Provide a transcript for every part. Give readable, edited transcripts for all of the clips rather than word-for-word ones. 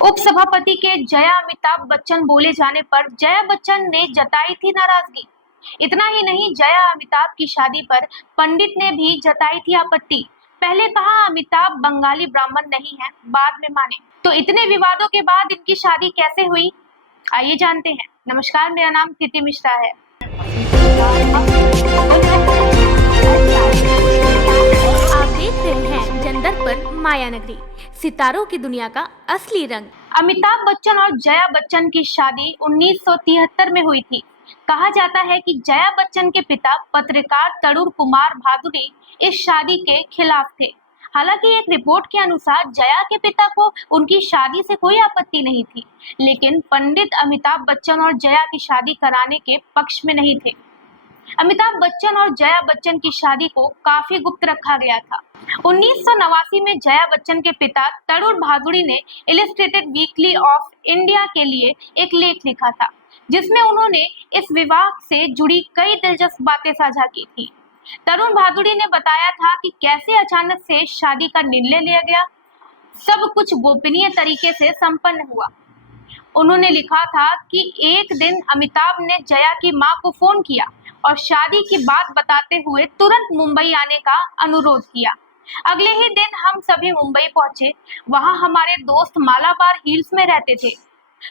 उपसभापति के जया अमिताभ बच्चन बोले जाने पर जया बच्चन ने जताई थी नाराजगी। इतना ही नहीं, जया अमिताभ की शादी पर पंडित ने भी जताई थी आपत्ति। पहले कहा अमिताभ बंगाली ब्राह्मण नहीं है, बाद में माने। तो इतने विवादों के बाद इनकी शादी कैसे हुई, आइए जानते हैं। नमस्कार, मेरा नाम कृति मिश्रा है। आप देख रहे हैं जनदर्पण माया नगरी, सितारों की दुनिया का असली रंग। अमिताभ बच्चन और जया बच्चन की शादी 1973 में हुई थी। कहा जाता है कि जया बच्चन के पिता पत्रकार तरुण कुमार भादुड़ी इस शादी के खिलाफ थे। हालांकि एक रिपोर्ट के अनुसार जया के पिता को उनकी शादी से कोई आपत्ति नहीं थी, लेकिन पंडित अमिताभ बच्चन और जया की शादी कराने के पक्ष में नहीं थे। अमिताभ बच्चन और जया बच्चन की शादी को काफी गुप्त रखा गया था। 1989 में जया बच्चन के पिता तरुण भादुड़ी ने इलस्ट्रेटेड वीकली ऑफ इंडिया के लिए एक लेख लिखा था, जिसमें उन्होंने इस विवाह से जुड़ी कई दिलचस्प बातें साझा की थी। तरुण भादुड़ी ने बताया था कि कैसे अचानक से शादी का निर्णय लिया गया। सब कुछ गोपनीय तरीके से संपन्न हुआ। उन्होंने लिखा था कि एक दिन अमिताभ ने जया की मां को फोन किया और शादी की बात बताते हुए तुरंत मुंबई आने का अनुरोध किया। अगले ही दिन हम सभी मुंबई पहुंचे। वहां हमारे दोस्त मालाबार हिल्स में रहते थे,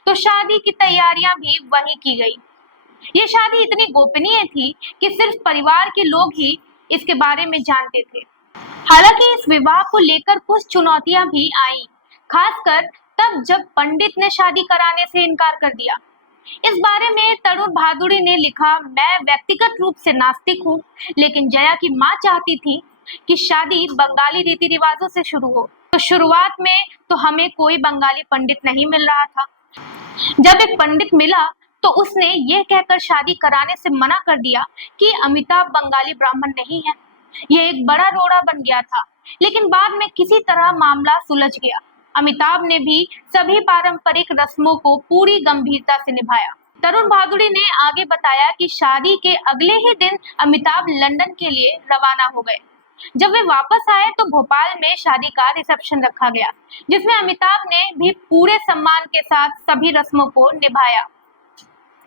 तो शादी की तैयारियां भी वहीं की गई। ये शादी इतनी गोपनीय थी कि सिर्फ परिवार के लोग ही इसके बारे में जानते थे। हालांकि इस विवाह को लेकर कुछ चुनौतियां भी आईं, खासकर तब जब पंडित ने शादी कराने से इनकार कर दिया। इस बारे में तरुण भादुड़ी ने लिखा, मैं व्यक्तिगत रूप से नास्तिक हूँ, लेकिन जया की माँ चाहती थी कि शादी बंगाली रीति रिवाजों से शुरू हो। तो शुरुआत में तो हमें कोई बंगाली पंडित नहीं मिल रहा था। जब एक पंडित मिला तो उसने ये कहकर शादी कराने से मना कर दिया कि अमिताभ बंगाली ब्राह्मण नहीं है। ये एक बड़ा रोड़ा बन गया था, लेकिन बाद में किसी तरह मामला सुलझ गया। अमिताभ ने भी सभी पारंपरिक रस्मों को पूरी गंभीरता से निभाया। तरुण भादुड़ी ने आगे बताया कि शादी के अगले ही दिन अमिताभ लंदन के लिए रवाना हो गए। जब वे वापस आए तो भोपाल में शादी का रिसेप्शन रखा गया, जिसमें अमिताभ ने भी पूरे सम्मान के साथ सभी रस्मों को निभाया।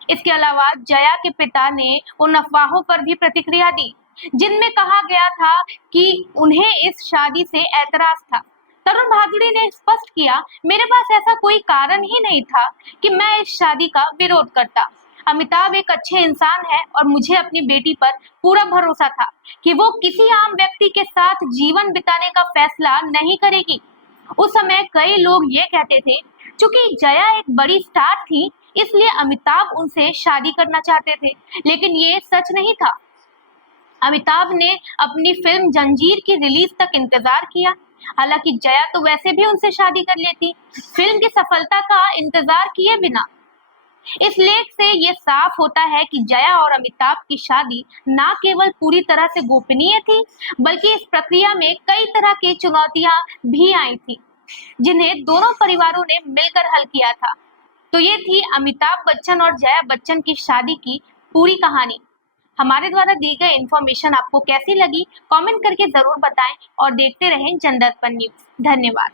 इसके अलावा जया के पिता ने उन अफवाहों पर भी प्रतिक्रिया दी, जिनमें कहा गया था कि उन्हें इस शादी से ऐतराज था। तरुण भादुड़ी ने स्पष्ट किया, मेरे पास ऐसा कोई कारण ही नहीं था कि मैं इस शादी का विरोध करता। अमिताभ एक अच्छे इंसान है और मुझे अपनी बेटी पर पूरा भरोसा था कि वो किसी आम व्यक्ति के साथ जीवन बिताने का फैसला नहीं करेगी। उस समय कई लोग ये कहते थे, क्योंकि जया एक बड़ी स्टार थी इसलिए अमिताभ उनसे शादी करना चाहते थे, लेकिन ये सच नहीं था। अमिताभ ने अपनी फिल्म जंजीर की रिलीज तक इंतजार किया। हालांकि जया तो वैसे भी उनसे शादी कर लेती, फिल्म की सफलता का इंतजार किए बिना। इस लेख से ये साफ होता है कि जया और अमिताभ की शादी न केवल पूरी तरह से गोपनीय थी, बल्कि इस प्रक्रिया में कई तरह की चुनौतियां भी आई थी, जिन्हें दोनों परिवारों ने मिलकर हल किया था। तो ये थी अमिताभ बच्चन और जया बच्चन की शादी की पूरी कहानी। हमारे द्वारा दी गई इन्फॉर्मेशन आपको कैसी लगी, कमेंट करके जरूर बताएं और देखते रहें जनदर्पण न्यूज। धन्यवाद।